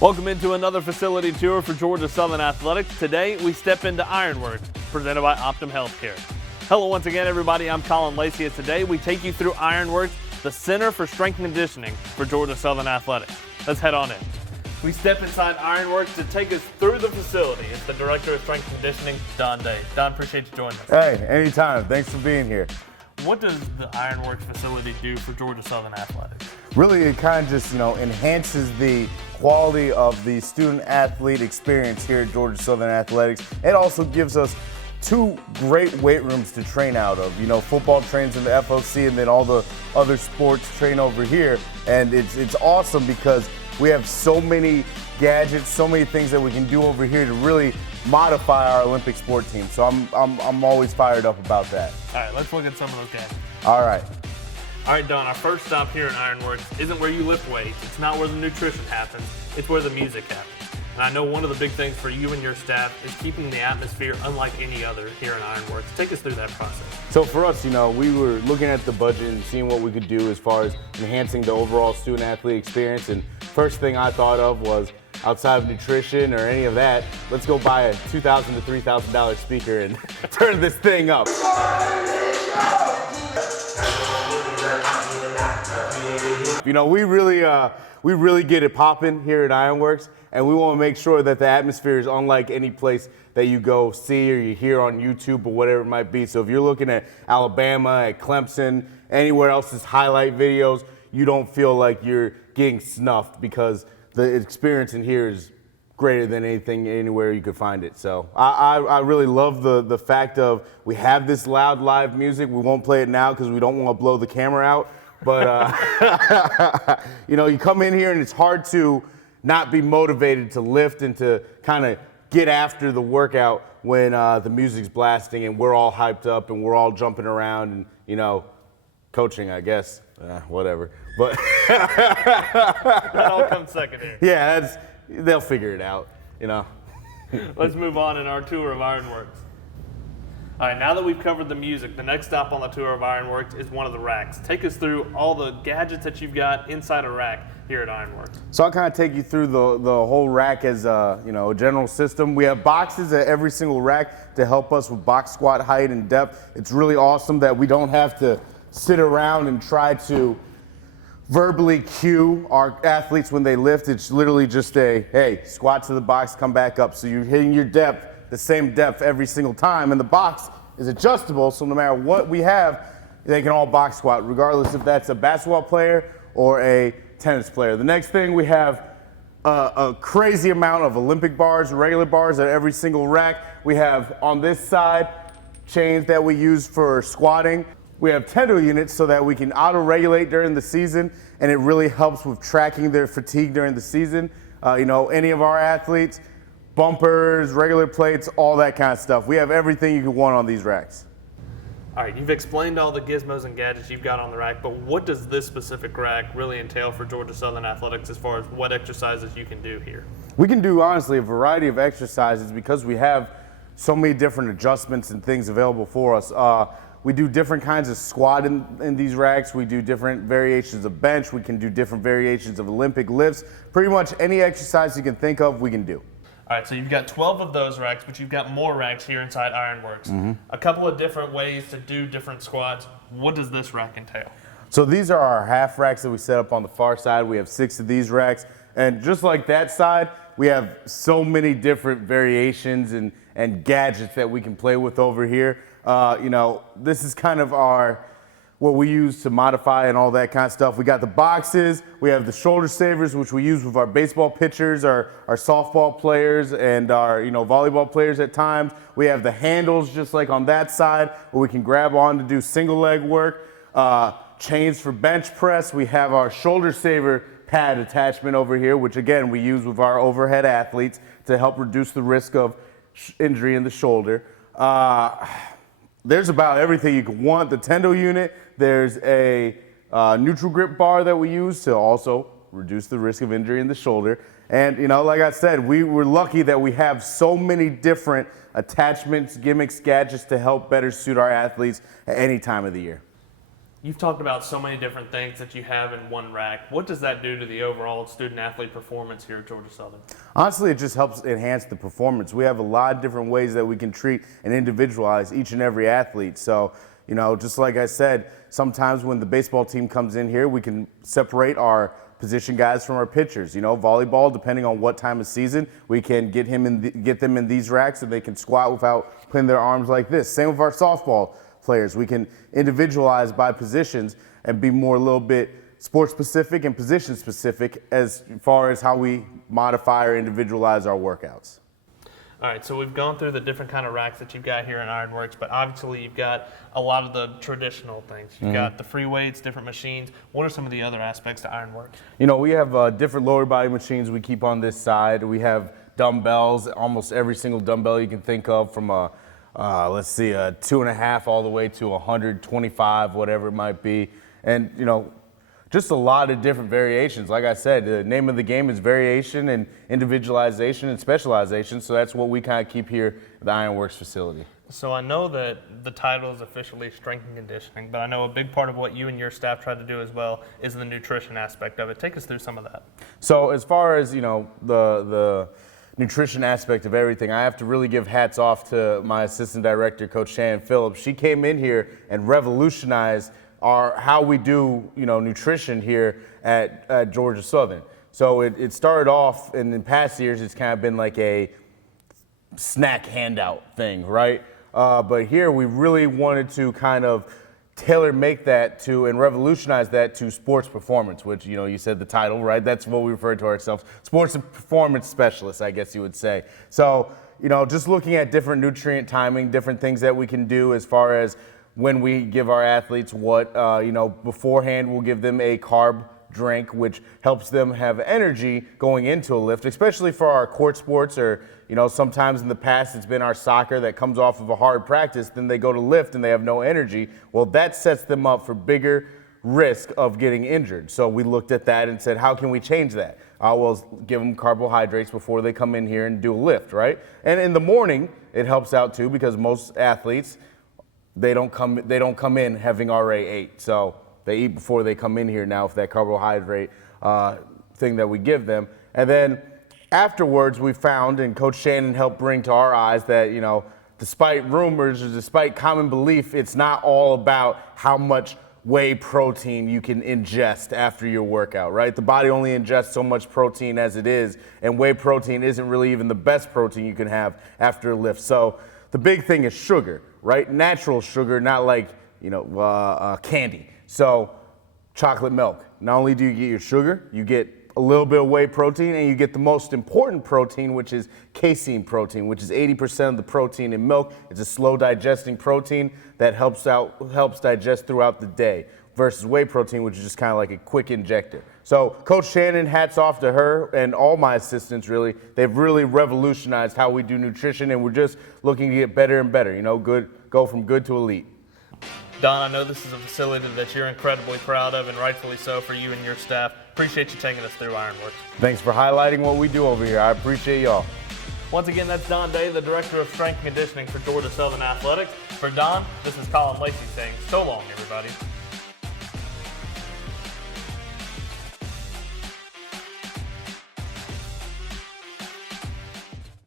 Welcome into another facility tour for Georgia Southern Athletics. Today, we step into Ironworks, presented by Optum Healthcare. Hello once again, everybody. I'm Colin, Lacy, and today we take you through Ironworks, the Center for Strength and Conditioning for Georgia Southern Athletics. Let's head on in. We step inside Ironworks to take us through the facility. It's the Director of Strength and Conditioning, Don Day. Don, appreciate you joining us. Hey, anytime. Thanks for being here. What does the Ironworks facility do for Georgia Southern Athletics? Really, it kind of just, enhances the quality of the student-athlete experience here at Georgia Southern Athletics. It also gives us two great weight rooms to train out of. Football trains in the FOC, and then all the other sports train over here. And it's awesome because we have so many gadgets, so many things that we can do over here to really modify our Olympic sport team. So I'm always fired up about that. All right, let's look at some of those gadgets. All right. All right, Don, our first stop here in Ironworks isn't where you lift weights. It's not where the nutrition happens. It's where the music happens. And I know one of the big things for you and your staff is keeping the atmosphere unlike any other here in Ironworks. Take us through that process. So for us, we were looking at the budget and seeing what we could do as far as enhancing the overall student-athlete experience. And first thing I thought of was, outside of nutrition or any of that, let's go buy a $2,000 to $3,000 speaker and turn this thing up. We really get it popping here at Ironworks, and we want to make sure that the atmosphere is unlike any place that you go see or you hear on YouTube or whatever it might be. So if you're looking at Alabama, at Clemson, anywhere else's highlight videos, you don't feel like you're getting snuffed because the experience in here is greater than anything anywhere you could find it. So I really love the fact of we have this loud live music. We won't play it now because we don't want to blow the camera out. But, you come in here and it's hard to not be motivated to lift and to kind of get after the workout when the music's blasting and we're all hyped up and we're all jumping around and, coaching, I guess. Whatever. But that all comes second here. Yeah, they'll figure it out, Let's move on in our tour of Ironworks. All right, now that we've covered the music, the next stop on the tour of Ironworks is one of the racks. Take us through all the gadgets that you've got inside a rack here at Ironworks. So I'll kind of take you through the whole rack as a general system. We have boxes at every single rack to help us with box squat height and depth. It's really awesome that we don't have to sit around and try to verbally cue our athletes when they lift. It's literally just hey, squat to the box, come back up. So you're hitting your depth, the same depth every single time, and the box is adjustable, so no matter what we have, they can all box squat, regardless if that's a basketball player or a tennis player. The next thing, we have a crazy amount of Olympic bars, regular bars at every single rack. We have, on this side, chains that we use for squatting. We have tendo units so that we can auto-regulate during the season, and it really helps with tracking their fatigue during the season. Any of our athletes, bumpers, regular plates, all that kind of stuff. We have everything you could want on these racks. All right, you've explained all the gizmos and gadgets you've got on the rack, but what does this specific rack really entail for Georgia Southern Athletics as far as what exercises you can do here? We can do, honestly, a variety of exercises because we have so many different adjustments and things available for us. We do different kinds of squat in these racks. We do different variations of bench. We can do different variations of Olympic lifts. Pretty much any exercise you can think of, we can do. All right, so you've got 12 of those racks, but you've got more racks here inside Ironworks. Mm-hmm. A couple of different ways to do different squats. What does this rack entail? So these are our half racks that we set up on the far side. We have 6 of these racks. And just like that side, we have so many different variations and gadgets that we can play with over here. This is kind of what we use to modify and all that kind of stuff. We got the boxes, we have the shoulder savers, which we use with our baseball pitchers, our softball players, and our volleyball players at times. We have the handles just like on that side where we can grab on to do single leg work. Chains for bench press. We have our shoulder saver pad attachment over here, which again we use with our overhead athletes to help reduce the risk of injury in the shoulder. There's about everything you could want. The tendo unit, there's a neutral grip bar that we use to also reduce the risk of injury in the shoulder. And like I said, we're lucky that we have so many different attachments, gimmicks, gadgets to help better suit our athletes at any time of the year. You've talked about so many different things that you have in one rack. What does that do to the overall student-athlete performance here at Georgia Southern? Honestly, it just helps enhance the performance. We have a lot of different ways that we can treat and individualize each and every athlete. So, just like I said, sometimes when the baseball team comes in here, we can separate our position guys from our pitchers. Volleyball, depending on what time of season, we can get them in these racks and they can squat without putting their arms like this. Same with our softball players. We can individualize by positions and be more a little bit sport specific and position specific as far as how we modify or individualize our workouts. All right, so we've gone through the different kind of racks that you've got here in Ironworks, but obviously you've got a lot of the traditional things. You've got the free weights, different machines. What are some of the other aspects to Ironworks? We have different lower body machines we keep on this side. We have dumbbells, almost every single dumbbell you can think of, from a 2.5 all the way to 125, whatever it might be. And, just a lot of different variations. Like I said, the name of the game is variation and individualization and specialization. So that's what we kind of keep here at the Ironworks facility. So I know that the title is officially strength and conditioning, but I know a big part of what you and your staff try to do as well is the nutrition aspect of it. Take us through some of that. So as far as, the nutrition aspect of everything, I have to really give hats off to my assistant director, Coach Shannon Phillips. She came in here and revolutionized how we do, nutrition here at Georgia Southern. So it started off, and in past years, it's kind of been like a snack handout thing, right? But here we really wanted to kind of tailor make that to and revolutionize that to sports performance, which, you said the title, right? That's what we refer to ourselves, sports and performance specialists, I guess you would say. So, just looking at different nutrient timing, different things that we can do as far as when we give our athletes what, beforehand we'll give them a carb drink, which helps them have energy going into a lift, especially for our court sports, or, sometimes in the past it's been our soccer that comes off of a hard practice, then they go to lift and they have no energy. Well, that sets them up for bigger risk of getting injured. So we looked at that and said, how can we change that? Give them carbohydrates before they come in here and do a lift, right? And in the morning, it helps out too, because most athletes, they don't come in having already ate. So they eat before they come in here now with that carbohydrate thing that we give them. And then afterwards, we found, and Coach Shannon helped bring to our eyes, that, despite rumors or despite common belief, it's not all about how much whey protein you can ingest after your workout, right? The body only ingests so much protein as it is, and whey protein isn't really even the best protein you can have after a lift. So the big thing is sugar, right? Natural sugar, not like, candy. So chocolate milk. Not only do you get your sugar, you get a little bit of whey protein, and you get the most important protein, which is casein protein, which is 80% of the protein in milk. It's a slow digesting protein that helps digest throughout the day, versus whey protein, which is just kind of like a quick injector. So Coach Shannon, hats off to her and all my assistants, really. They've really revolutionized how we do nutrition, and we're just looking to get better and better, go from good to elite. Don, I know this is a facility that you're incredibly proud of, and rightfully so for you and your staff. Appreciate you taking us through Ironworks. Thanks for highlighting what we do over here. I appreciate y'all. Once again, that's Don Day, the Director of Strength and Conditioning for Georgia Southern Athletics. For Don, this is Colin Lacy saying so long, everybody.